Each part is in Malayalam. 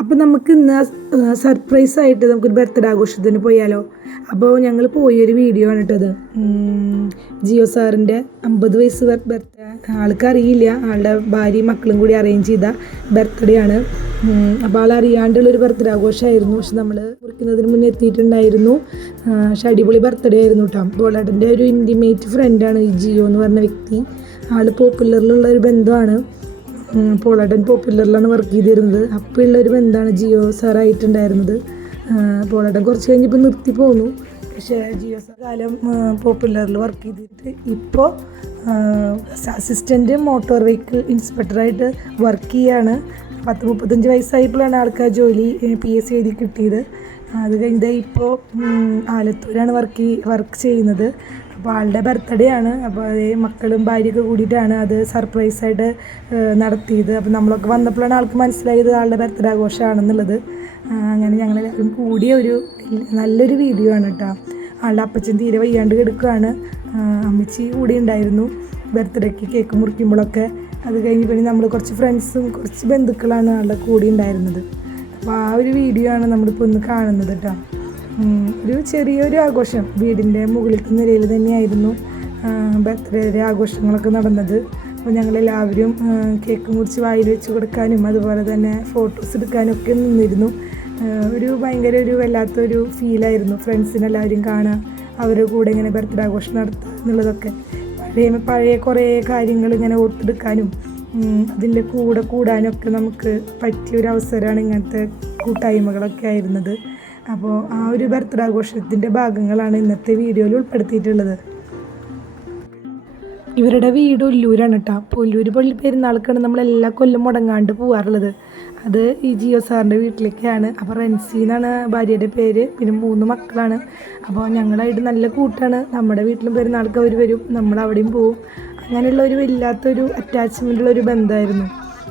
അപ്പോൾ നമുക്ക് ഇന്ന് സർപ്രൈസായിട്ട് നമുക്കൊരു ബർത്ത്ഡേ ആഘോഷത്തിന് പോയാലോ. അപ്പോൾ ഞങ്ങൾ പോയൊരു വീഡിയോ ആണ് കേട്ടത്. ജിയോ സാറിൻ്റെ 50 വയസ്സ് ബർത്ത്ഡേ. ആൾക്കറിയില്ല, ആളുടെ ഭാര്യയും മക്കളും കൂടി അറേഞ്ച് ചെയ്ത ബർത്ത്ഡേ ആണ്. അപ്പോൾ ആളറിയാണ്ടുള്ളൊരു ബർത്ത്ഡേ ആഘോഷമായിരുന്നു. പക്ഷെ നമ്മൾ മുറിക്കുന്നതിന് മുന്നേ എത്തിയിട്ടുണ്ടായിരുന്നു. അടിപൊളി ബർത്ത്ഡേ ആയിരുന്നു കേട്ടോ. ബോളേട്ടൻ്റെ ഒരു ഇൻറ്റിമേറ്റ് ഫ്രണ്ടാണ് ഈ ജിയോ എന്ന് പറഞ്ഞ വ്യക്തി. ആൾ പോപ്പുലറിലുള്ള ഒരു ബന്ധമാണ്. പോളേട്ടൻ പോപ്പുലറിലാണ് വർക്ക് ചെയ്തിരുന്നത്. അപ്പോൾ ഉള്ളൊരു ബന്ധമാണ് ജിയോ സാറായിട്ടുണ്ടായിരുന്നത്. പോളേട്ടൻ കുറച്ച് കഴിഞ്ഞപ്പോൾ നിർത്തി പോന്നു. പക്ഷേ ജിയോ സാർ കാലം പോപ്പുലറിൽ വർക്ക് ചെയ്തിട്ട് ഇപ്പോൾ അസിസ്റ്റൻറ്റ് മോട്ടോർ വെഹിക്കിൾ ഇൻസ്പെക്ടറായിട്ട് വർക്ക് ചെയ്യുകയാണ്. 30-35 വയസ്സായപ്പോഴാണ് ആൾക്ക് ആ ജോലി PSC എഴുതി കിട്ടിയത്. അത് കഴിഞ്ഞത് ഇപ്പോൾ ആലത്തൂരാണ് വർക്ക് ചെയ്യുന്നത്. അപ്പോൾ ആളുടെ ബർത്ത്ഡേ ആണ്. അപ്പോൾ അതേ മക്കളും ഭാര്യയൊക്കെ കൂടിയിട്ടാണ് അത് സർപ്രൈസായിട്ട് നടത്തിയത്. അപ്പോൾ നമ്മളൊക്കെ വന്നപ്പോഴാണ് ആൾക്ക് മനസ്സിലായത് ആളുടെ ബർത്ത്ഡേ ആഘോഷമാണെന്നുള്ളത്. അങ്ങനെ ഞങ്ങളെല്ലാവരും കൂടിയ ഒരു നല്ലൊരു വീഡിയോ ആണ് കേട്ടോ. ആളുടെ അപ്പച്ചൻ തീരെ വയ്യാണ്ട് കിടക്കുകയാണ്. അമ്മച്ചി കൂടി ഉണ്ടായിരുന്നു ബർത്ത്ഡേക്ക് കേക്ക് മുറിക്കുമ്പോഴൊക്കെ. അത് കഴിഞ്ഞ് പിന്നെ നമ്മൾ കുറച്ച് ഫ്രണ്ട്സും കുറച്ച് ബന്ധുക്കളാണ് ആളുടെ കൂടി ഉണ്ടായിരുന്നത്. അപ്പോൾ ആ ഒരു വീഡിയോ ആണ് നമ്മളിപ്പോൾ ഒന്ന് കാണുന്നത് കേട്ടോ. ഒരു ചെറിയൊരു ആഘോഷം വീടിൻ്റെ മുകളിലത്തെ നിലയിൽ തന്നെയായിരുന്നു ബർത്ത്ഡേ ആഘോഷങ്ങളൊക്കെ നടന്നത്. അപ്പോൾ ഞങ്ങളെല്ലാവരും കേക്ക് മുറിച്ച് വായിൽ വെച്ച് കൊടുക്കാനും അതുപോലെ തന്നെ ഫോട്ടോസ് എടുക്കാനും ഒക്കെ നിന്നിരുന്നു. ഒരു ഭയങ്കര ഒരു വല്ലാത്തൊരു ഫീലായിരുന്നു. ഫ്രണ്ട്സിനെല്ലാവരും കാണുക, അവരുടെ കൂടെ ഇങ്ങനെ ബർത്ത്ഡേ ആഘോഷം നടത്തുക എന്നുള്ളതൊക്കെ. പഴയ കുറേ കാര്യങ്ങൾ ഇങ്ങനെ ഓർത്തെടുക്കാനും അതിൻ്റെ കൂടെ കൂടാനൊക്കെ നമുക്ക് പറ്റിയൊരു അവസരമാണ് ഇങ്ങനത്തെ കൂട്ടായ്മകളൊക്കെ ആയിരുന്നത്. അപ്പോൾ ആ ഒരു ബർത്ത്ഡേ ആഘോഷത്തിൻ്റെ ഭാഗങ്ങളാണ് ഇന്നത്തെ വീഡിയോയിൽ ഉൾപ്പെടുത്തിയിട്ടുള്ളത്. ഇവരുടെ വീട് ഒല്ലൂരാണ് കേട്ടോ. അപ്പോൾ ഒല്ലൂർ പള്ളി പെരുന്നാൾക്കാണ് നമ്മളെല്ലാ കൊല്ലം മുടങ്ങാണ്ട് പോകാറുള്ളത്. അത് ഈ ജിയോ സാറിൻ്റെ വീട്ടിലേക്കാണ്. അപ്പോൾ റെൻസി എന്നാണ് ഭാര്യയുടെ പേര്. പിന്നെ 3 മക്കളാണ്. അപ്പോൾ ഞങ്ങളായിട്ട് നല്ല കൂട്ടാണ്. നമ്മുടെ വീട്ടിലും പെരുന്നാൾക്ക് അവർ വരും, നമ്മളവിടെയും പോവും. അങ്ങനെയുള്ള ഒരു വല്ലാത്തൊരു അറ്റാച്ച്മെൻറ്റുള്ളൊരു ബന്ധമായിരുന്നു.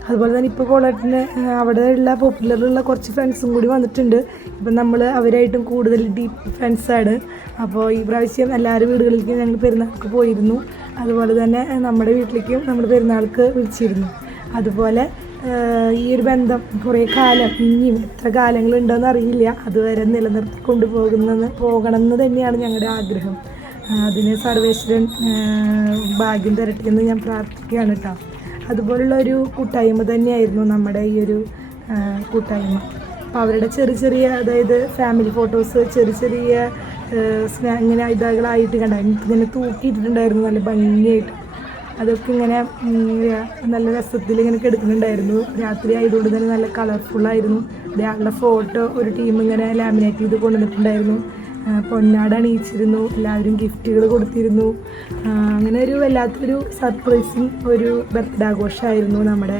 അതുപോലെ തന്നെ ഇപ്പോൾ കോളേജിന് അവിടെയുള്ള പോപ്പുലറുള്ള കുറച്ച് ഫ്രണ്ട്സും കൂടി വന്നിട്ടുണ്ട്. ഇപ്പം നമ്മൾ അവരായിട്ടും കൂടുതൽ ഡീപ്പ് ഫ്രണ്ട്സാണ്. അപ്പോൾ ഈ പ്രാവശ്യം എല്ലാവരും വീടുകളിലേക്കും ഞങ്ങൾ പെരുന്നാൾക്ക് പോയിരുന്നു. അതുപോലെ തന്നെ നമ്മുടെ വീട്ടിലേക്കും നമ്മൾ പെരുന്നാൾക്ക് വിളിച്ചിരുന്നു. അതുപോലെ ഈ ഒരു ബന്ധം കുറേ കാലം, ഇനിയും എത്ര കാലങ്ങളുണ്ടോയെന്ന് അറിയില്ല, അതുവരെ നിലനിർത്തി പോകണം എന്ന് തന്നെയാണ് ഞങ്ങളുടെ ആഗ്രഹം. അതിന് സർവേശ്വരൻ ഭാഗ്യം തരട്ടെ എന്ന് ഞാൻ പ്രാർത്ഥിക്കുകയാണ് കേട്ടോ. അതുപോലുള്ള ഒരു കൂട്ടായ്മ തന്നെയായിരുന്നു നമ്മുടെ ഈ ഒരു കൂട്ടായ്മ. അപ്പോൾ അവരുടെ ചെറിയ അതായത് ഫാമിലി ഫോട്ടോസ് ചെറിയ ഇങ്ങനെ ഇതകളായിട്ട് ഇങ്ങനെ തൂക്കിയിട്ടിട്ടുണ്ടായിരുന്നു നല്ല ഭംഗിയായിട്ട്. അതൊക്കെ ഇങ്ങനെ നല്ല രസത്തിൽ ഇങ്ങനെ കിടക്കുന്നുണ്ടായിരുന്നു. രാത്രി ആയതുകൊണ്ട് തന്നെ നല്ല കളർഫുള്ളായിരുന്നു. ആളുടെ ഫോട്ടോ ഒരു ടീം ഇങ്ങനെ ലാമിനേറ്റ് ചെയ്ത് കൊണ്ടുവന്നിട്ടുണ്ടായിരുന്നു. പൊന്നാട അണിയിച്ചിരുന്നു, എല്ലാവരും ഗിഫ്റ്റുകൾ കൊടുത്തിരുന്നു. അങ്ങനെ ഒരു വല്ലാത്തൊരു സർപ്രൈസിങ് ഒരു ബർത്ത്ഡേ ആഘോഷമായിരുന്നു നമ്മുടെ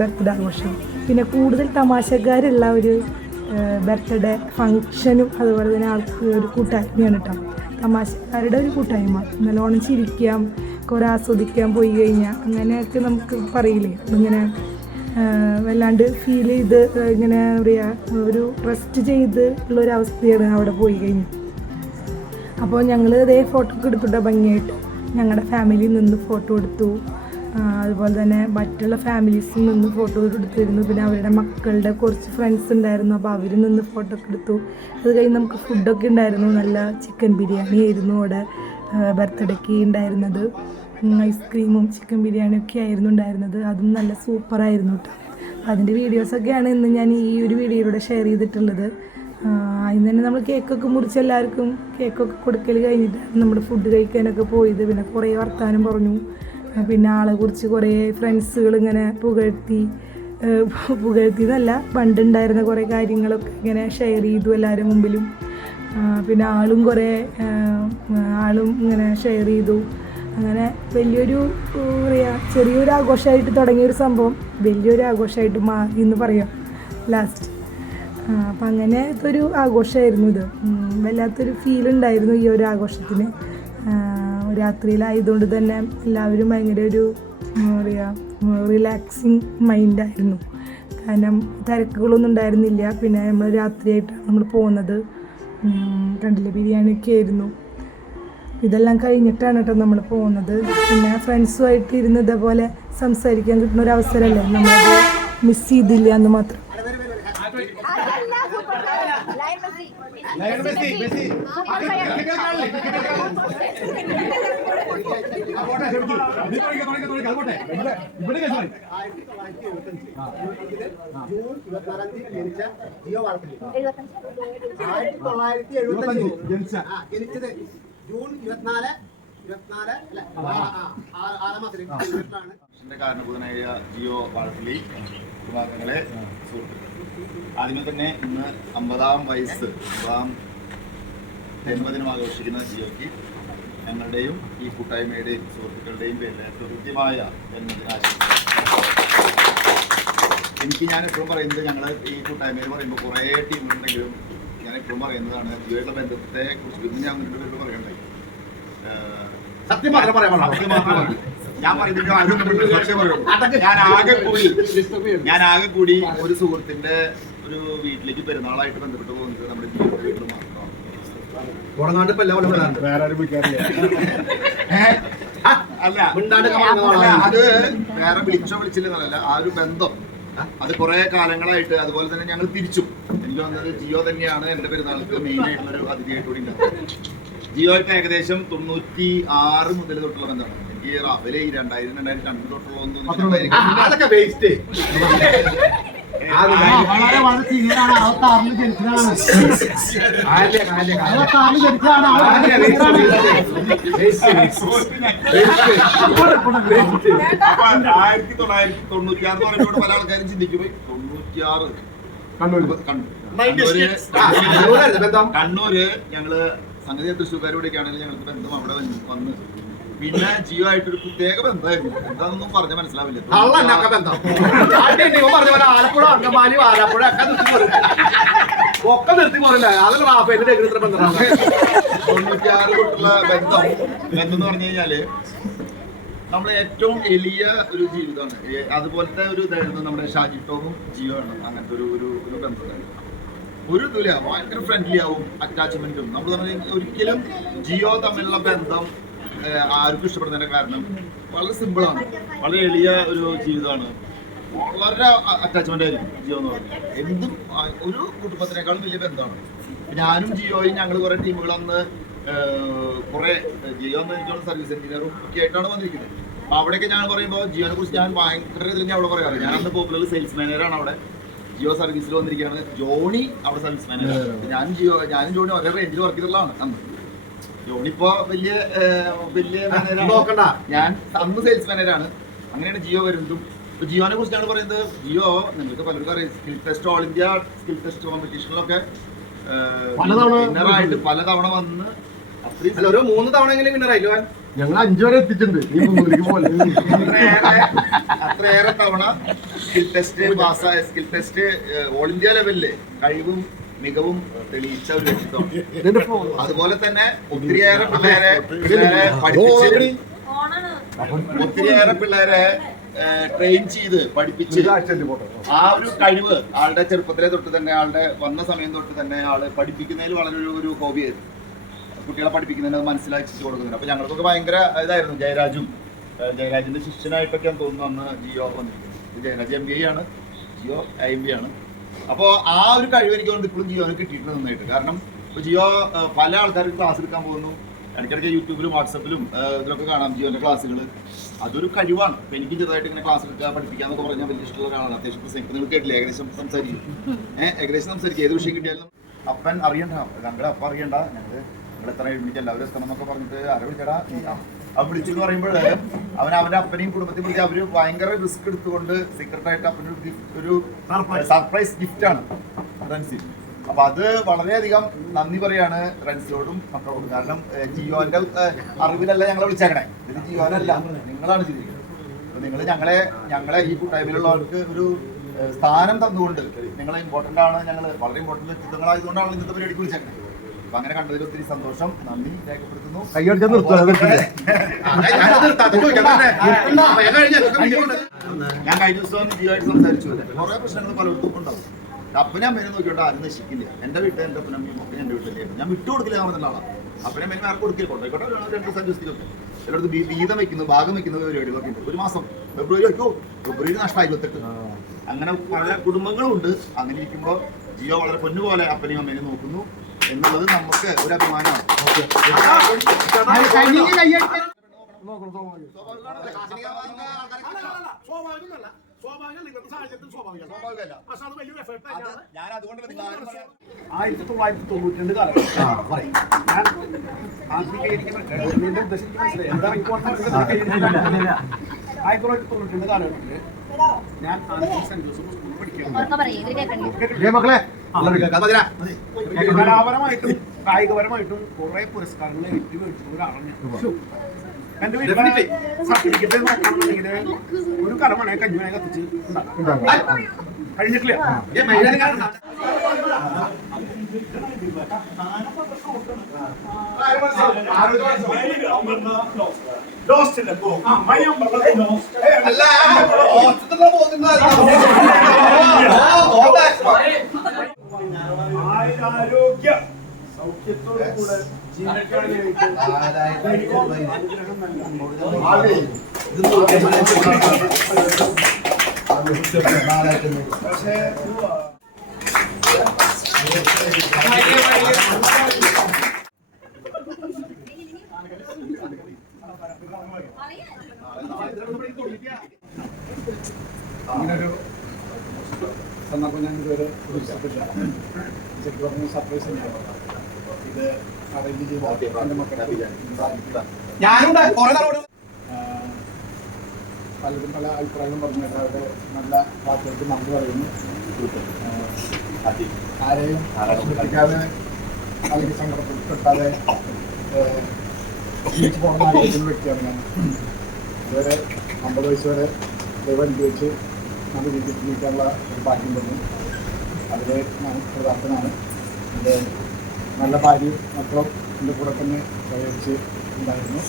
ബർത്ത്ഡേ ആഘോഷം. പിന്നെ കൂടുതൽ തമാശക്കാരുള്ള ഒരു ബർത്ത്ഡേ ഫങ്ഷനും അതുപോലെ തന്നെ ആൾക്ക് ഒരു കൂട്ടായ്മയാണ് കേട്ടോ. തമാശക്കാരുടെ ഒരു കൂട്ടായ്മ, നല്ലോണം ചിരിക്കാം, കുറേ ആസ്വദിക്കാൻ പോയി കഴിഞ്ഞാൽ അങ്ങനെയൊക്കെ നമുക്ക് പറയില്ലേ, ഇങ്ങനെ വല്ലാണ്ട് ഫീൽ ചെയ്ത് ഇങ്ങനെ പറയുക ഒരു റെസ്റ്റ് ചെയ്ത് ഉള്ളൊരവസ്ഥയാണ് അവിടെ പോയി കഴിഞ്ഞു. അപ്പോൾ ഞങ്ങൾ ഇതേ ഫോട്ടോ ഒക്കെ എടുത്തിട്ട് ഭംഗിയായിട്ട് ഞങ്ങളുടെ ഫാമിലിയിൽ നിന്ന് ഫോട്ടോ എടുത്തു. അതുപോലെ തന്നെ മറ്റുള്ള ഫാമിലീസിൽ നിന്ന് ഫോട്ടോ എടുത്തിരുന്നു. പിന്നെ അവരുടെ മക്കളുടെ കുറച്ച് ഫ്രണ്ട്സ് ഉണ്ടായിരുന്നു. അപ്പോൾ അവരിൽ നിന്ന് ഫോട്ടോ ഒക്കെ എടുത്തു. അത് കഴിഞ്ഞ് നമുക്ക് ഫുഡൊക്കെ ഉണ്ടായിരുന്നു. നല്ല ചിക്കൻ ബിരിയാണി ആയിരുന്നു അവിടെ ബർത്ത്ഡേക്ക് ഉണ്ടായിരുന്നത്. ഐസ്ക്രീമും ചിക്കൻ ബിരിയാണിയൊക്കെ ആയിരുന്നു ഉണ്ടായിരുന്നത്. അതും നല്ല സൂപ്പറായിരുന്നു കേട്ടോ. അതിൻ്റെ വീഡിയോസൊക്കെയാണ് ഇന്ന് ഞാൻ ഈ ഒരു വീഡിയോയിലൂടെ ഷെയർ ചെയ്തിട്ടുള്ളത്. അതിന് തന്നെ നമ്മൾ കേക്കൊക്കെ മുറിച്ച് എല്ലാവർക്കും കേക്കൊക്കെ കൊടുക്കൽ കഴിഞ്ഞിട്ടാണ് നമ്മൾ ഫുഡ് കഴിക്കാനൊക്കെ പോയത്. പിന്നെ കുറേ വർത്താനം പറഞ്ഞു. പിന്നെ ആളെക്കുറിച്ച് കുറേ ഫ്രണ്ട്സുകൾ ഇങ്ങനെ പുകഴ്ത്തിയതല്ല, പണ്ടുണ്ടായിരുന്ന കുറേ കാര്യങ്ങളൊക്കെ ഇങ്ങനെ ഷെയർ ചെയ്തു എല്ലാവരും മുമ്പിലും. പിന്നെ ആളും ഇങ്ങനെ ഷെയർ ചെയ്തു. അങ്ങനെ വലിയൊരു ചെറിയൊരു ആഘോഷമായിട്ട് തുടങ്ങിയൊരു സംഭവം വലിയൊരു ആഘോഷമായിട്ട് മാറി എന്ന് പറയാം ലാസ്റ്റ്. അപ്പം അങ്ങനത്തെ ഒരു ആഘോഷമായിരുന്നു ഇത്. വല്ലാത്തൊരു ഫീലുണ്ടായിരുന്നു ഈ ഒരു ആഘോഷത്തിന്. രാത്രിയിലായതുകൊണ്ട് തന്നെ എല്ലാവരും ഭയങ്കര ഒരു റിലാക്സിങ് മൈൻഡായിരുന്നു. കാരണം തിരക്കുകളൊന്നും ഉണ്ടായിരുന്നില്ല. പിന്നെ നമ്മൾ രാത്രിയായിട്ടാണ് നമ്മൾ പോകുന്നത്. കണ്ടില്ലേ, ബിരിയാണിയൊക്കെ ആയിരുന്നു. ഇതെല്ലാം കഴിഞ്ഞിട്ടാണ് കേട്ടോ നമ്മൾ പോകുന്നത്. പിന്നെ ഫ്രണ്ട്സുമായിട്ട് ഇരുന്ന് ഇതേപോലെ സംസാരിക്കാൻ കിട്ടുന്ന ഒരു അവസരമല്ലേ, നമ്മളത് മിസ് ചെയ്തില്ല എന്ന് മാത്രം. ജനിച്ചത് ജൂൺ 24 കാരണഭൂതനായ ജിയോ വാഴപ്പള്ളി കുടുംബാംഗങ്ങളെ സുഹൃത്തുക്കൾ, ആദ്യമേ തന്നെ ഇന്ന് 50-ാം വയസ്സ് 50-ാം ജന്മദിനം ആഘോഷിക്കുന്ന ജിയോയ്ക്ക് ഞങ്ങളുടെയും ഈ കൂട്ടായ്മയുടെയും സുഹൃത്തുക്കളുടെയും പേരിൽ കൃത്യമായ ജന്മദിനാശംസകൾ. ഞാൻ എപ്പോഴും പറയുന്നത്, ഞങ്ങൾ ഈ കൂട്ടായ്മയിൽ പറയുമ്പോൾ കുറേ ടീമുണ്ടെങ്കിലും ഞാൻ എപ്പോഴും പറയുന്നതാണ് ജിയോയുടെ ബന്ധത്തെ കുറിച്ച്. ഇന്ന് ഞാൻ നിങ്ങളുടെ പേര് പറയണ്ടായി, സത്യം മാത്രം പറയാൻ ഞാൻ പറയുന്നത് ഞാൻ ആകെ കൂടി ഒരു സുഹൃത്തിന്റെ ഒരു വീട്ടിലേക്ക് പെരുന്നാളായിട്ട് ബന്ധപ്പെട്ട് പോകുന്നത് നമ്മുടെ ജിയോയുടെ വീട്ടിൽ മാത്രമാണ്. അല്ല, അത് വേറെ വിളിച്ചില്ലെന്നല്ല, ആ ഒരു ബന്ധം അത് കുറെ കാലങ്ങളായിട്ട്. അതുപോലെ തന്നെ ഞങ്ങൾ തിരിച്ചും എനിക്ക് തോന്നുന്നത് ജിയോ തന്നെയാണ് എന്റെ പെരുന്നാൾക്ക് മെയിൻ ആയിട്ടുള്ളൊരു അതിഥിയായിട്ട് കൂടി ഉണ്ടാകുന്നത്. ജിയോ ആയിട്ട് ഏകദേശം 96 മുതൽ തൊട്ടുള്ള ബന്ധമാണ്. എനിക്ക് റഫേല് 2000-2002 തൊട്ടുള്ള ഒന്നും പല ആൾക്കാരും ചിന്തിക്കും 96 കണ്ണൂര് ഞങ്ങള് സംഗതി തൃശ്ശൂർക്കാരോടൊക്കെ ആണെങ്കിലും ഞങ്ങൾക്ക് ബന്ധം അവിടെ വന്ന്. പിന്നെ ജിയോ ആയിട്ടൊരു പ്രത്യേക ബന്ധമായിരുന്നു. എന്താണെന്നൊന്നും പറഞ്ഞാൽ മനസ്സിലാവില്ല. 96 തൊട്ടുള്ള ബന്ധം എന്ന് പറഞ്ഞു കഴിഞ്ഞാല് നമ്മളെ ഏറ്റവും എളിയ ഒരു ജീവിതമാണ്. അതുപോലത്തെ ഒരു ഇതായിരുന്നു നമ്മുടെ ഷാജി ടോമും ജിയോ ആണ്. അങ്ങനത്തെ ഒരു ബന്ധമായിരുന്നു. ഒരു ഇതില്ല, ഭയങ്കര ഫ്രണ്ട്ലി ആവും, അറ്റാച്ച്മെന്റും. നമ്മൾ ഒരിക്കലും ജിയോ തമ്മിലുള്ള ബന്ധം ആർക്കും ഇഷ്ടപ്പെടുന്നതിന്റെ കാരണം വളരെ സിമ്പിളാണ്, വളരെ എളിയ ഒരു ജീവിതമാണ്. വളരെ അറ്റാച്ച്മെന്റ് ആയിരിക്കും ജിയോ എന്ന് പറഞ്ഞാൽ. എന്തും ഒരു കുടുംബത്തിനേക്കാളും വലിയ ബന്ധമാണ്. ഞാനും ജിയോയും ഞങ്ങൾ കുറെ ടീമുകൾ അന്ന് കുറെ ജിയോ എന്ന് എനിക്കാണ് സർവീസ് എഞ്ചിനീയറും ഒക്കെ ആയിട്ടാണ് വന്നിരിക്കുന്നത്. അപ്പൊ അവിടെയൊക്കെ ഞാൻ പറയുമ്പോൾ ജിയോനെ കുറിച്ച് ഞാൻ ഭയങ്കര ഇതിൽ ഞാൻ അവിടെ പറയാറ്. ഞാൻ അന്ന് പോപ്പുലർ സെയിൽസ് മാനേജറാണ് അവിടെ ജിയോ സർവീസിൽ വന്നിരിക്കുകയാണ്. ജോണി അവിടെ സർവീസ് മാനേജർ. ഞാനും ജോണി ഒരേ റേഞ്ചിൽ വർക്ക് ചെയ്തിട്ടുള്ളതാണ് അന്ന്. ജോണി ഇപ്പോ വലിയ മാനേജർ, ഞാൻ അന്ന് സെയിൽസ് മാനേജറാണ്. അങ്ങനെയാണ് ജിയോ വരുന്നതും. ഇപ്പൊ ജിയോനെ കുറിച്ചാണ് പറയുന്നത്. ജിയോ നിങ്ങൾക്ക് പലർക്കും അറിയാം, skill test, all India skill test കോമ്പറ്റീഷനിലൊക്കെ വിന്നറായിട്ട് പലതവണ വന്ന്, ഒരു 3 തവണ വിന്നറായില്ലോ. ഞങ്ങൾ 5 വരെ എത്തിച്ചിട്ടുണ്ട്. അത്രയേറെ തവണ സ്കിൽ ടെസ്റ്റ് പാസ്സായ, സ്കിൽ ടെസ്റ്റ് ഓൾ ഇന്ത്യ ലെവലില് കഴിവും മികവും തെളിയിച്ച ഒരു വ്യക്തിത്വം. അതുപോലെ തന്നെ ഒത്തിരിയേറെ പിള്ളേരെ പഠിപ്പിച്ച്, ഒത്തിരിയേറെ പിള്ളേരെ ട്രെയിൻ ചെയ്ത് പഠിപ്പിച്ച്, ആ ഒരു കഴിവ് ആളുടെ ചെറുപ്പത്തിലെ തൊട്ട് തന്നെ, ആളുടെ വന്ന സമയം തൊട്ട് തന്നെ ആള് പഠിപ്പിക്കുന്നതിൽ വളരെ ഒരു ഹോബിയായിരുന്നു. കുട്ടികളെ പഠിപ്പിക്കുന്നതിന് അത് മനസ്സിലാക്കി കൊടുക്കുന്നുണ്ട്. അപ്പൊ ഞങ്ങൾക്കൊക്കെ ഭയങ്കര ഇതായിരുന്നു. ജയരാജിന്റെ ശിഷ്യനായിട്ടൊക്കെ തോന്നുന്നു അന്ന് ജിയോ വന്നിരിക്കുന്നത്. ജയരാജ് MBA ആണ്, ജിയോ IMB ആണ്. അപ്പോൾ ആ ഒരു കഴിവ് എനിക്ക് കൊണ്ട് ഇപ്പോഴും ജിയോന് കിട്ടിയിട്ടുണ്ട് നന്നായിട്ട്. കാരണം ഇപ്പൊ ജിയോ പല ആൾക്കാർക്ക് ക്ലാസ് എടുക്കാൻ പോകുന്നു. ഇടയ്ക്കിടയ്ക്ക് യൂട്യൂബിലും വാട്സപ്പിലും ഇതിലൊക്കെ കാണാം ജിയോന്റെ ക്ലാസ്സുകൾ. അതൊരു കഴിവാണ്. ഇപ്പൊ എനിക്ക് ചെറുതായിട്ട് ഇങ്ങനെ ക്ലാസ് എടുക്കുക, പഠിപ്പിക്കാന്നൊക്കെ പറഞ്ഞാൽ വലിയ ഇഷ്ടമുള്ള ഒരാളാണ്. അത്യാവശ്യം നിങ്ങൾ കേട്ടില്ല, ഏകദേശം സംസാരിക്കും. ഏത് വിഷയം കിട്ടിയാലും അപ്പൻ അറിയണ്ട, ഞങ്ങളുടെ അപ്പം അറിയണ്ട, ഞങ്ങൾ എത്ര വിളിക്കാം, എല്ലാവരും എത്തണം എന്നൊക്കെ പറഞ്ഞിട്ട് ആരെ വിളിച്ചടാ അവൻ വിളിച്ചെന്ന് പറയുമ്പോൾ അവന്റെ അപ്പനെയും കുടുംബത്തെയും വിളിച്ച് അവര് ഭയങ്കര റിസ്ക് എടുത്തുകൊണ്ട് സീക്രട്ടായിട്ട് അപ്പനൊരു ഒരു സർപ്രൈസ് ഗിഫ്റ്റ് ആണ് റൻസി. അപ്പൊ അത് വളരെയധികം നന്ദി പറയാണ് റൻസിയോടും മക്കളോടും. കാരണം ജിയോന്റെ അറിവിലല്ല ഞങ്ങളെ വിളിച്ചേക്കണേ, ഇത് ജിയോനല്ല, നിങ്ങളാണ് ചെയ്തിരിക്കുന്നത്. നിങ്ങൾ ഞങ്ങളെ ഈ കൂട്ടായ്മയിലുള്ളവർക്ക് ഒരു സ്ഥാനം തന്നുകൊണ്ട് നിങ്ങളെ ഇമ്പോർട്ടന്റ് ആണ്, ഞങ്ങൾ വളരെ ഇമ്പോർട്ടന്റ് വ്യക്തിത്വങ്ങളായതുകൊണ്ടാണ് ഇന്നത്തെ പരിപാടിക്ക് വിളിച്ചേക്കണേ. അപ്പൊ അങ്ങനെ കണ്ടതിൽ ഒത്തിരി സന്തോഷം, നന്ദി രേഖപ്പെടുത്തുന്നു. ഞാൻ കഴിഞ്ഞ ദിവസം ജിയോയായിട്ട് സംസാരിച്ചു. കുറെ പ്രശ്നങ്ങൾ പലർക്കും ഉണ്ടാവും. അപ്പനെ അമ്മേനെ നോക്കിയോണ്ട് ആരും നശിക്കില്ല. എന്റെ വീട്ടിൽ എന്റെ അപ്പനമ്മയും ഒക്കെ എന്റെ വീട്ടിലായിരുന്നു. ഞാൻ വിട്ടുകൊടുക്കില്ല എന്നുള്ള ആളാണ്. അപ്പനെ അമ്മേനെ ആർക്കും കൊടുക്കില്ല. കൊണ്ടോയിക്കോട്ടെ 2 ദിവസത്തേക്കൊക്കെ എല്ലായിടത്തും വീതം വെക്കുന്നു, ഭാഗം വെക്കുന്ന പരിപാടികളൊക്കെ ഉണ്ട്. ഒരു മാസം ഫെബ്രുവരി നഷ്ടമായി 28. അങ്ങനെ പല കുടുംബങ്ങളുണ്ട്. അങ്ങനെ ഇരിക്കുമ്പോൾ ജിയോ വളരെ പൊന്നുപോലെ അപ്പനെയും അമ്മേനെയും നോക്കുന്നു എന്നുള്ളത് നമുക്ക് ഒരു അഭിമാനമാണ്. ഞാൻ അതുകൊണ്ട് 1992 കാലം ഞാൻ ആധുനികീകരിക്കുന്ന 1992 കാലഘട്ടത്തില് ഞാൻ സെന്റ് ജോസഫ് സ്കൂളിൽ പഠിക്കുകയാണ്. കലാപരമായിട്ടും കായികപരമായിട്ടും കുറെ പുരസ്കാരങ്ങൾ മേടിച്ചിട്ടുള്ള ഒരാളാണ് ഞാൻ. എന്റെ വീട്ടിലെ സർട്ടിഫിക്കറ്റ് നോക്കണമെന്നുണ്ടെങ്കിൽ ഒരു കലമണ കഞ്ഞുമണ കത്തിച്ച് കഴിഞ്ഞിട്ടില്ല. ആരോഗ്യ സൗഖ്യത്തോടു കൂടെ ജീവിക്കാനായിട്ട് പക്ഷേ അങ്ങനൊരു സന്ദർഭം ഞാൻ ഇതുവരെ പ്രതീക്ഷിച്ചിട്ടില്ല. സർപ്രൈസ് ഇത് അറേഞ്ച് ചെയ്ത എൻ്റെ മക്കളെ പലരും പല അഭിപ്രായങ്ങളും പറഞ്ഞിട്ട് അവരുടെ നല്ല വാക്കുകൾക്ക് നന്ദി പറയുന്നു. ആരെയും ശ്രദ്ധിക്കാതെ അല്ലെങ്കിൽ സങ്കടപ്പെട്ടാതെ ജീവിച്ചു പോകുന്ന ആഗ്രഹിക്കുന്ന വ്യക്തിയാണ് ഞാൻ. ഇതുവരെ 50 വയസ്സ് വരെ ദൈവം അനുഭവിച്ച് നല്ല രീതിയിൽ ജീവിക്കാനുള്ള ഒരു ഭാഗ്യം തന്നു. അതിൽ ഞാൻ കൃതാർത്ഥനാണ്. എൻ്റെ നല്ല ഭാര്യയും മക്കളും എൻ്റെ കൂടെ തന്നെ സഹകരിച്ച് ഉണ്ടായിരുന്നു.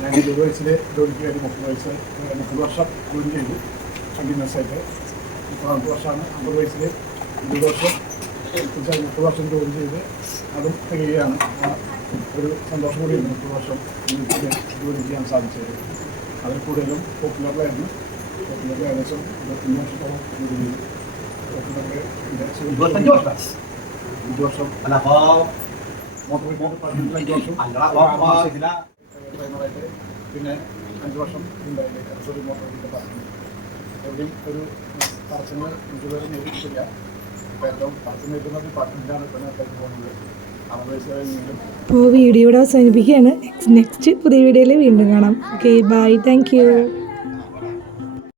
ഞാൻ 20 വയസ്സിൽ ജോലിക്ക് വേണ്ടി 30 വർഷം ജോലി ചെയ്തു കണ്ടിന്യൂസ് ആയിട്ട്. 30 വർഷമാണ്. 50 വയസ്സിൽ 20 വർഷം 30 വർഷം ജോലി ചെയ്ത് അതും തികയാണ്. ഒരു സന്തോഷം കൂടിയാണ് 30 വർഷം ജോലി ചെയ്യാൻ സാധിച്ചത്. അതിൽ കൂടുതലും പോപ്പുലറിലായിരുന്നു. പോപ്പുലറിൽ ഏകദേശം 25 വർഷത്തോളം ജോലി ചെയ്തു. പോപ്പുലറിൽ 25 വർഷം മോട്ടോർ 15 വർഷം ഡ്രൈവറായിട്ട്, പിന്നെ 5 വർഷം ഉണ്ടായില്ലേ സോറി മോട്ടോറിൻ്റെ പറഞ്ഞു. എവിടെയും ഒരു തടസ്സങ്ങൾ ഇതുവരെ നേരിട്ടില്ല. ഇപ്പോൾ ഏറ്റവും തടസ്സം നേരിടുന്നത് പാട്ടിലാണ് ഇപ്പം ഞാൻ പോകുന്നത്. 60 വയസ്സ് കഴിഞ്ഞെങ്കിലും. അപ്പോൾ വീഡിയോ ഇവിടെ അവസാനിപ്പിക്കുകയാണ്. നെക്സ്റ്റ് പുതിയ വീഡിയോയിൽ വീണ്ടും കാണാം. Okay, bye, thank U.